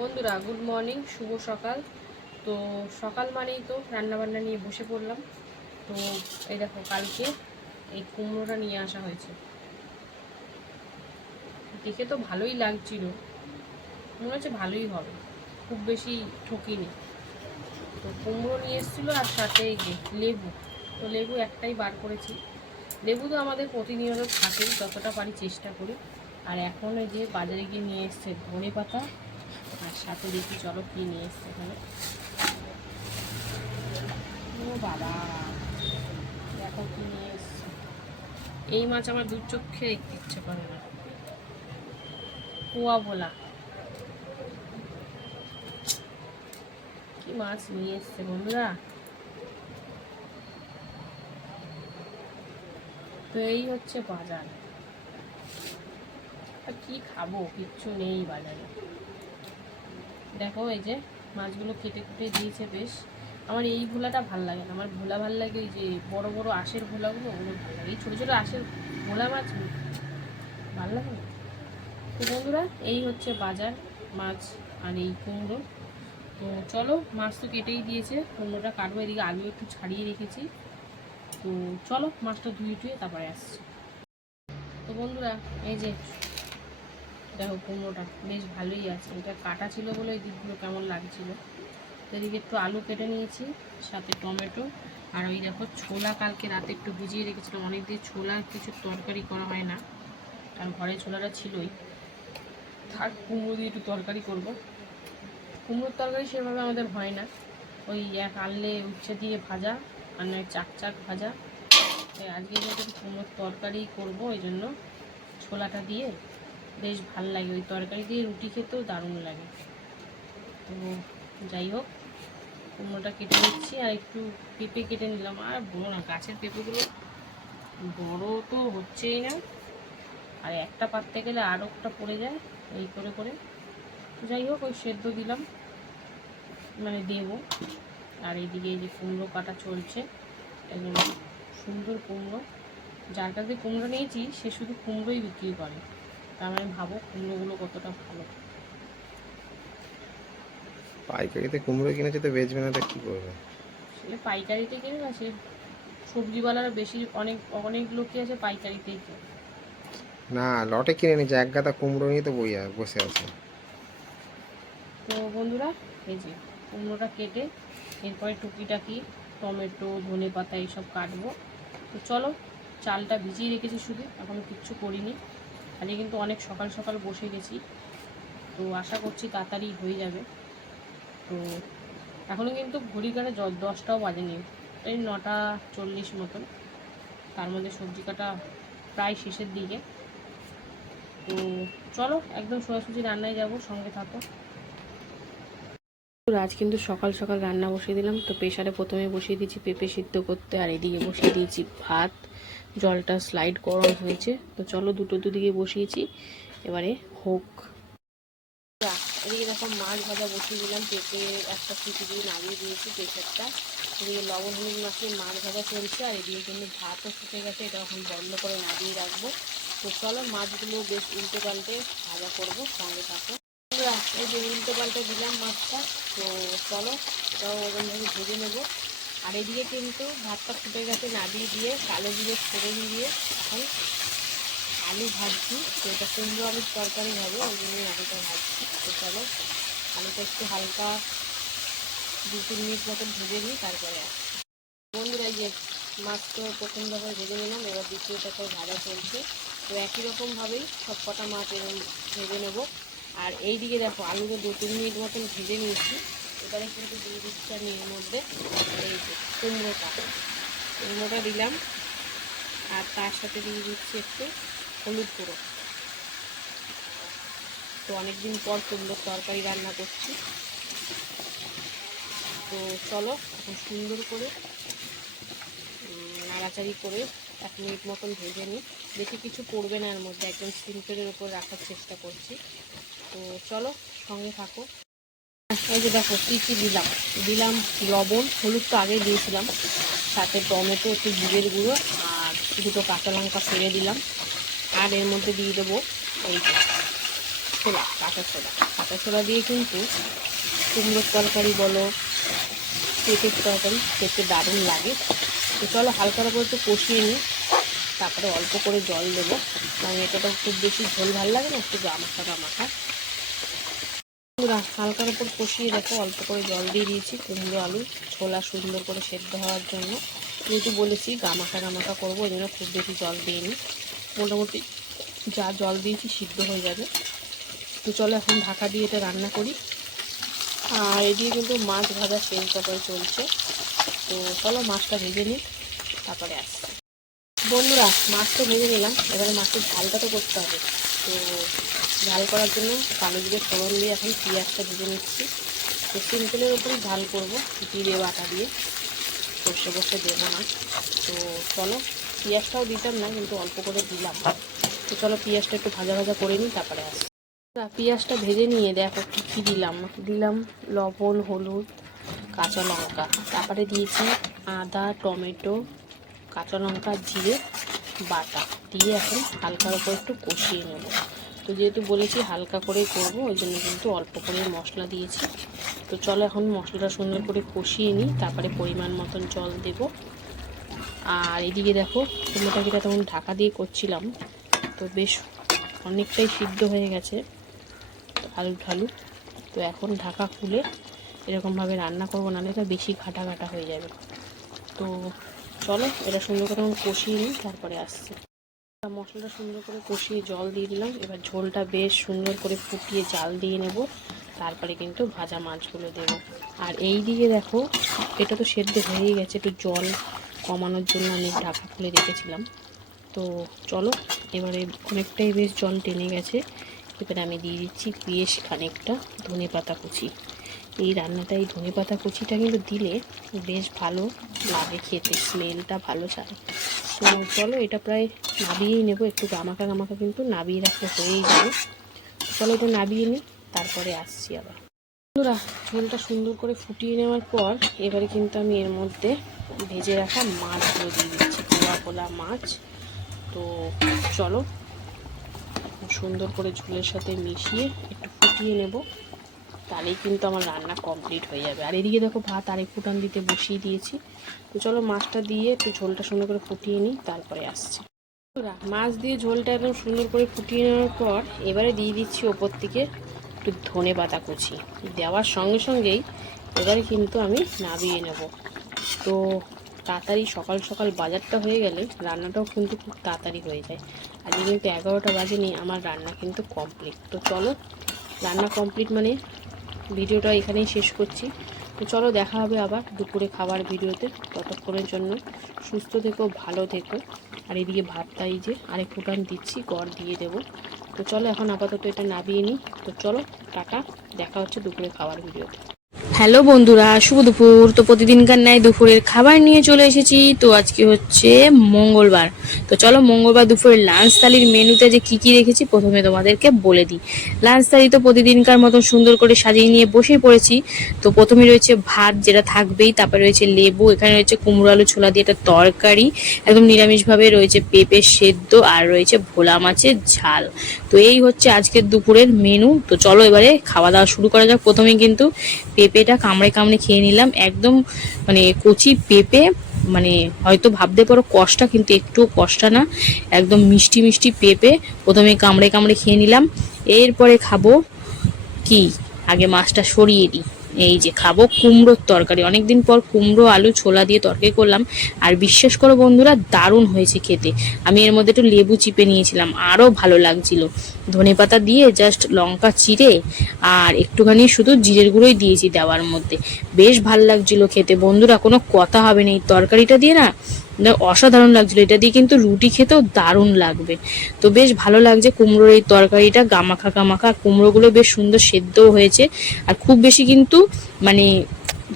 বন্ধুরা good morning শুভ সকাল। তো সকাল মানেই তো রান্নাবান্না নিয়ে বসে পড়লাম। তো এই দেখো, কালকে এই কুমড়োটা নিয়ে আসা হয়েছে। দেখে তো ভালোই লাগছিল। মনে হচ্ছে ভালোই হবে, খুব বেশি ঠকিনি। তো কুমড়ো নিয়ে এসেছিল আর সাথে লেবু। তো লেবু একটাই বার করেছি। লেবু তো আমাদের প্রতিনিয়ত থাকে যতটা পারি চেষ্টা করি। আর এখন যে বাজারে গিয়ে নিয়ে এসছে ধনে পাতা আর সাথে দেখি, চলো কি নিয়ে এসছে এখানে। ও বাবা, দেখো কি নিয়ে এসছে। এই মাছ আমার দু চোখে দেখতে ইচ্ছে করে না। কুয়া ভোলা। কি মাছ নিয়ে এসছে বন্ধুরা? তো এই হচ্ছে বাজার। আর কি খাব? কিচ্ছু নেই বাজারে। দেখো, এই যে মাছগুলো কেটে কুটে দিয়েছে বেশ। আমার এই ভোলাটা ভালো লাগে না। আমার ভোলা ভালো লাগে এই যে বড় বড় আশের ভোলাগুলো, ওগুলো ভালো লাগে। এই ছোটো ছোটো আশের ভোলা মাছ ভালো লাগে না? তো বন্ধুরা, এই হচ্ছে বাজার মাছ আর এই কুমড়ো। তো চলো, মাছ তো কেটেই দিয়েছে। কুমড়োটা কাটবো, এদিকে আলু একটু ছাড়িয়ে রেখেছি। তো চলো, মাছটা ধুয়ে টুয়ে তারপরে আসছি। তো বন্ধুরা, এই যে দেখো কুমড়োটা, বেশ ভালোই আছে। এটা কাটা ছিল বলে এই দিকগুলো কেমন লাগছিল। এদিকে একটু আলু কেটে নিয়েছি, সাথে টমেটো, আর ওই দেখো ছোলা কালকে রাতে একটু ভিজিয়ে রেখেছিলাম। অনেক দিন ছোলা কিছু তরকারি করা হয় না কারণ ঘরে ছোলাটা ছিলই। থাক, কুমড়ো দিয়ে একটু তরকারি করব। কুমড়োর তরকারি সেভাবে আমাদের হয় না। ওই এক আনলে উচ্ছে দিয়ে ভাজা, আর নয় চাক চাক ভাজা। আজকে কুমড়োর তরকারি করব, ওই জন্য ছোলাটা দিয়ে বেশ ভালো লাগে। ওই তরকারি দিয়ে রুটি খেতেও দারুণ লাগে। তো যাই হোক, কুমড়োটা কেটে নিচ্ছি আর একটু পেঁপে কেটে নিলাম। আর বলো না, গাছের পেঁপেগুলো বড় তো হচ্ছেই না। আর একটা পাততে গেলে আরও একটা পড়ে যায়, এই করে করে। যাই হোক, ওই সেদ্ধ দিলাম। মানে দেবো। আর এইদিকে এই যে কুমড়ো কাটা চলছে, একদম সুন্দর কুমড়ো। যার কাছে কুমড়ো নিয়েছি, সে শুধু কুমড়োই বিক্রি করে। তার মানে ভাবো কুমড়োগুলো কতটা ভালো। পাইকারিতে কুমড়ো কিনেছে তো বেচবে না তো কী করবে? সে পাইকারিতে কিনে না সে সবজিওয়ালারা বেশি অনেক অনেক লোকই আছে পাইকারিতেই কেনে। না লটে কিনে নিয়েছে এক গাদা কুমড়ো নিয়ে তো বই বসে আছে। তো বন্ধুরা এই যে কুমড়োটা কেটে এরপরে টুকিটাকি টমেটো ধনে পাতা এইসব কাটবো। তো চলো চালটা ভিজিয়ে রেখেছি শুধু এখনও কিচ্ছু করিনি। খালি কিন্তু অনেক সকাল সকাল বসে গেছি। তো আশা করছি তাড়াতাড়ি হয়ে যাবে। তো এখনও কিন্তু ঘড়ি কাটা দশটাও বাজেনি। এই নটা চল্লিশ মতন। তার মধ্যে সবজি কাটা প্রায় শেষের দিকে। তো চলো, একদম সোজাসুজি রান্নায় যাব, সঙ্গে থাকো। আজ কিন্তু সকাল সকাল রান্না বসিয়ে দিলাম। তো প্রেশারে প্রথমে বসিয়ে দিয়েছি পেঁপে সিদ্ধ করতে আর এদিকে বসিয়ে দিয়েছি ভাত। জলটা স্লাইড গরম হয়েছে। তো চলো দুটো দুদিকে বসিয়েছি। এবারে হোক। এদিকে দেখো মাছ ভাজা বসিয়ে দিলাম। পেঁপে একটা সিটি দিয়ে নামিয়ে দিয়েছি প্রেশারটা। এদিকে লবণ হলুদ মাখিয়ে মাছ ভাজা চলছে আর এদিকে কিন্তু ভাতও ফুটে গেছে। এটা এখন বন্ধ করে নামিয়ে রাখব। তো চলো মাছগুলো বেশ উল্টে পাল্টে ভাজা করব সঙ্গে থাকো। বন্ধুরা, এই যে উল্টে পাল্টে দিলাম মাছটা। তো চলো এটাও ওরকমভাবে ভেজে নেব। আর এদিকে কিন্তু ভাতটা ফুটে গেছে নাড়িয়ে দিয়ে কালো দিয়ে ফোড়ন দিয়ে এখন আলু ভাজছি। তো এটা কুমড়ো আলুর তরকারি হবে ওই জন্যই আলুটা ভাজছি। তো চলো আলুটা একটু হালকা দু তিন মিনিট মতন ভেজে নিই তারপরে বন্ধুরা যে মাছ তো প্রথম দফায় ভেজে নিলাম এবার দ্বিতীয়টা করে ভাজা চলছে। তো একই রকমভাবেই সব কটা মাছ এরকম ভেজে নেব। আর এই দিকে দেখো আলুকে দু তিন মিনিট মতন ভেজে নিয়েছি। এবারে কিন্তু দিয়ে দিচ্ছি আমি এর মধ্যে এই যে কুমড়োটা। কুমড়োটা দিলাম আর তার সাথে দিয়ে দিচ্ছি একটু হলুদ গুঁড়ো। তো অনেকদিন পর কুমড়োর তরকারি রান্না করছি। তো চলো এখন সুন্দর করে নাড়াচাড়ি করে এক মিনিট মতন ভেজে নিই। বেশি কিছু পড়বে না এর মধ্যে, একদম সিম্পলের উপর রাখার চেষ্টা করছি। তো চলো, সঙ্গে থাকো। এই যে দেখো, কী কী দিলাম? দিলাম লবণ, হলুদ তো আগে দিয়েছিলাম। সাথে টমেটো, একটু জিরের গুঁড়ো আর দুটো কাঁচা লঙ্কা ফেলে দিলাম। আর এর মধ্যে দিয়ে দেবো এই ছোলা, কাঁচা ছোলা। কাঁচা ছোলা দিয়ে কিন্তু কুমড়োর তরকারি বলো পেটের তরকারি খেতে দারুণ লাগে। তো চলো, হালকা করে একটু কষিয়ে নিই। তারপরে অল্প করে জল দেবো। কারণ এটা তো খুব বেশি ঝোল ভালো লাগে না, একটু গামাখা গামাখা হালকার উপর কষিয়ে দেখো, অল্প করে জল দিয়ে দিয়েছি, কুমড়ো, আলু, ছোলা সুন্দর করে সেদ্ধ হওয়ার জন্য। যেহেতু বলেছি গামাখা গামাখা করব, ওই জন্য খুব বেশি জল দিইনি। মোটামুটি যা জল দিয়েছি সিদ্ধ হয়ে যাবে। তো চলো এখন ঢাকা দিয়ে এটা রান্না করি। আর এদিকে কিন্তু মাছ ভাজা সেই তারপরে চলছে। তো চলো মাছটা ভেজে নিই, তারপরে আসছি। বন্ধুরা, মাছ তো ভেজে নিলাম, এবারে মাছের ঝালটা তো করতে হবে। তো ঝাল করার জন্য কালো জিরে ফোড়ন দিয়ে এখন পেঁয়াজটা ভেজে নিচ্ছি। তো সিম্পলের উপরই ঝাল করব জিরে বাটা দিয়ে। সর্ষে বসে দেবো না। তো চলো, পেঁয়াজটাও দিতাম না, কিন্তু অল্প করে দিলাম। তো চলো পেঁয়াজটা একটু ভাজা ভাজা করে নিই, তারপরে আসি। পেঁয়াজটা ভেজে নিয়ে দেখো কী কী দিলাম। দিলাম লবণ, হলুদ, কাঁচা লঙ্কা। তারপরে দিয়েছি আদা, টমেটো, কাঁচা লঙ্কা, জিরে, বাটা। দিয়ে এখন হালকার উপর একটু কষিয়ে নেব। তো যেহেতু বলেছি হালকা করে করব, ওই জন্য কিন্তু অল্প করে মশলা দিয়েছি। তো চলো এখন মশলাটা সুন্দর করে কষিয়ে নিই, তারপরে পরিমাণ মতন জল দেব। আর এদিকে দেখো কুমড়োটাকিটা তখন ঢাকা দিয়ে করছিলাম, তো বেশ অনেকটাই সিদ্ধ হয়ে গেছে আলু ঢালু। তো এখন ঢাকা খুলে এরকমভাবে রান্না করব, নাহলে এটা বেশি ঘাটা ঘাটা হয়ে যাবে। তো চলো, এটা সুন্দর করে আমি কষিয়ে নিই, তারপরে আসছি। মশলাটা সুন্দর করে কষিয়ে জল দিয়ে দিলাম। এবার ঝোলটা বেশ সুন্দর করে ফুটিয়ে জাল দিয়ে নেব। তারপরে কিন্তু ভাজা মাছগুলো দেবো। আর এই দিকে দেখো, এটা তো সেদ্ধ হয়েই গেছে। একটু জল কমানোর জন্য আমি ঢাকা খুলে রেখেছিলাম। তো চলো, এবারে অনেকটাই বেশ জল টেনে গেছে। এবারে আমি দিয়ে দিচ্ছি বেশ খানিকটা ধনে পাতা কুচি। এই রান্নাটা এই ধনে পাতা কুচিটা কিন্তু দিলে বেশ ভালো লাগে খেতে স্মেলটা ভালো ছাড়ে তো চলো এটা প্রায় নাবিয়েই নেব, একটু গামাকা গামাকা কিন্তু নাবিয়ে রাখতে হয়েই যাবে। চলো এটা নাবিয়ে নিই, তারপরে আসছি আবার। বন্ধুরা ঝোলটা সুন্দর করে ফুটিয়ে নেওয়ার পর এবারে কিন্তু আমি এর মধ্যে ভেজে রাখা মাছগুলো দিয়ে দিচ্ছি, পোলা পোলা মাছ। তো চলো, সুন্দর করে ঝোলের সাথে মিশিয়ে একটু ফুটিয়ে নেব। তাহলেই কিন্তু আমার রান্না কমপ্লিট হয়ে যাবে। আর এদিকে দেখো ভাত আরেক ফুটান দিতে বসিয়ে দিয়েছি। তো চলো মাছটা দিয়ে একটু ঝোলটা সুন্দর করে ফুটিয়ে নিই, তারপরে আসছি। মাছ দিয়ে ঝোলটা একদম সুন্দর করে ফুটিয়ে নেওয়ার পর এবারে দিয়ে দিচ্ছি ওপর থেকে একটু ধনে পাতা কুচি। দেওয়ার সঙ্গে সঙ্গেই এবারে কিন্তু আমি নাবিয়ে নেব। তো তাড়াতাড়ি সকাল সকাল বাজারটা হয়ে গেলে রান্নাটাও কিন্তু খুব তাড়াতাড়ি হয়ে যায়। আজকে কিন্তু এগারোটা বাজে বাজেনি আমার রান্না কিন্তু কমপ্লিট তো চলো, রান্না কমপ্লিট মানে ভিডিওটা এখানেই শেষ করছি। তো চলো দেখা হবে আবার দুপুরে খাবার ভিডিওতে। ততক্ষণের জন্য সুস্থ থেকো, ভালো থেকো। আর এদিকে ভাতটা এই যে আরেক ফুটান দিচ্ছি, গড় দিয়ে দেব। তো চলো এখন আপাতত এটা নাবিয়ে নিই। তো চলো, টাটা। দেখা হচ্ছে দুপুরে খাবার ভিডিওতে। হ্যালো বন্ধুরা, শুভ দুপুর। তো প্রতিদিনকার ন্যায় দুপুরের খাবার নিয়ে চলে এসেছি। তো আজকে হচ্ছে মঙ্গলবার। তো চলো মঙ্গলবার দুপুরের লাঞ্চ থালির মেনুতে যে কি কি রেখেছি, প্রথমে তোমাদেরকে বলে দিই। লাঞ্চ থালি তো প্রতিদিনকার মতন সুন্দর করে সাজিয়ে নিয়ে বসে পড়েছি। তো প্রথমে রয়েছে ভাত, যেটা থাকবেই। তারপরে রয়েছে লেবু, এখানে রয়েছে কুমড়ো আলু, ছোলা দিয়ে একটা তরকারি। একদম নিরামিষভাবে রয়েছে পেঁপে সেদ্ধ আর রয়েছে ভোলা মাছের ঝাল। তো এই হচ্ছে আজকের দুপুরের মেনু তো চলো এবারে খাওয়া দাওয়া শুরু করা যাক। প্রথমে কিন্তু পেঁপেটা কামড়ে কামড়ে খেয়ে নিলাম। একদম মানে কচি পেঁপে মানে হয়তো ভাবতে পারো কষ্টা কিন্তু একটু কষ্টা না। একদম মিষ্টি মিষ্টি পেঁপে প্রথমে কামড়ে কামড়ে খেয়ে নিলাম। এরপরে খাব কি? আগে মাছটা সরিয়ে দিই। এই যে খাব কুমড়োর তরকারি। অনেকদিন পর কুমড়ো আলু ছোলা দিয়ে তরকারি করলাম। আর বিশ্বাস করো বন্ধুরা দারুণ হয়েছে খেতে। আমি এর মধ্যে একটু লেবু চিপে নিয়েছিলাম আরও ভালো লাগছিল। ধনে পাতা দিয়ে জাস্ট লঙ্কা চিড়ে আর একটুখানি শুধু জিরের গুঁড়োই দিয়েছি দেওয়ার মধ্যে। বেশ ভালো লাগছিল খেতে। বন্ধুরা কোনো কথা হবে না। এই তরকারিটা দিয়ে না, অসাধারণ লাগছিল। এটা দিয়ে কিন্তু রুটি খেতেও দারুণ লাগবে। তো বেশ ভালো লাগছে কুমড়োর এই তরকারিটা, গামাখা গামাখা। কুমড়োগুলো বেশ সুন্দর সেদ্ধও হয়েছে। আর খুব বেশি কিন্তু মানে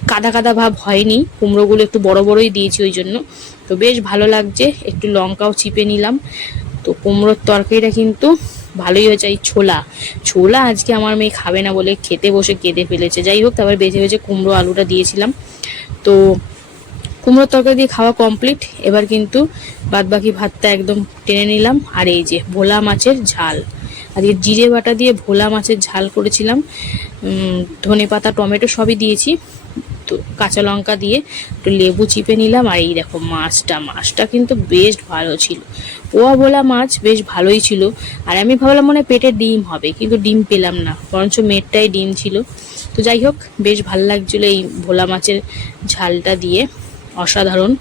কাদা কাদা ভাব হয়নি। কুমড়োগুলো একটু বড় বড়ই দিয়েছি ওই জন্য। তো বেশ ভালো লাগছে। একটু লঙ্কাও চিপে নিলাম। তো কুমড়োর তরকারিটা কিন্তু ভালোই হয়েছে। এই ছোলা। ছোলা আজকে আমার মেয়ে খাবে না বলে খেতে বসে কেঁদে ফেলেছে। যাই হোক, তারপর বেঁচে বেঁচে কুমড়ো আলুটা দিয়েছিলাম। তো কুমড়োর তরকারি দিয়ে খাওয়া কমপ্লিট এবার কিন্তু বাদ বাকি ভাতটা একদম টেনে নিলাম। আর এই যে ভোলা মাছের ঝাল। আজকে জিরে বাটা দিয়ে ভোলা মাছের ঝাল করেছিলাম। ধনে পাতা, টমেটো সবই দিয়েছি। তো কাঁচা লঙ্কা দিয়ে একটু লেবু চিপে নিলাম। আর এই দেখো মাছটা মাছটা কিন্তু বেশ ভালো ছিল। পোয়া ভোলা মাছ বেশ ভালোই ছিল। আর আমি ভাবলাম মনে পেটে ডিম হবে, কিন্তু ডিম পেলাম না। বরঞ্চ মেটটাই ডিম ছিল। তো যাই হোক, বেশ ভালো লাগছিল এই ভোলা মাছের ঝালটা দিয়ে। অসাধারণ।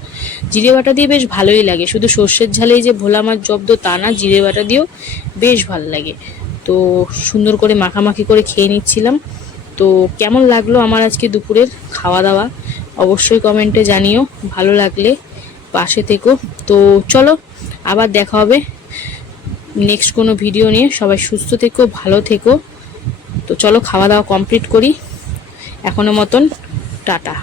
জিরে বাটা দিয়ে বেশ ভালোই লাগে। শুধু সর্ষের ঝালেই যে ভোলা মাছ জব্দ তা না, জিরে বাটা দিয়েও বেশ ভালো লাগে। তো সুন্দর করে মাখামাখি করে খেয়ে নিচ্ছিলাম। তো কেমন লাগল আমার আজকে দুপুরের খাওয়া দাওয়া অবশ্যই কমেন্টে জানিও। ভালো লাগলে পাশে থেকো। তো চলো, আবার দেখা হবে নেক্সট কোনো ভিডিও নিয়ে। সবাই সুস্থ থেকো, ভালো থেকো। তো চলো খাওয়া দাওয়া কমপ্লিট করি। এখনও মতন টাটা।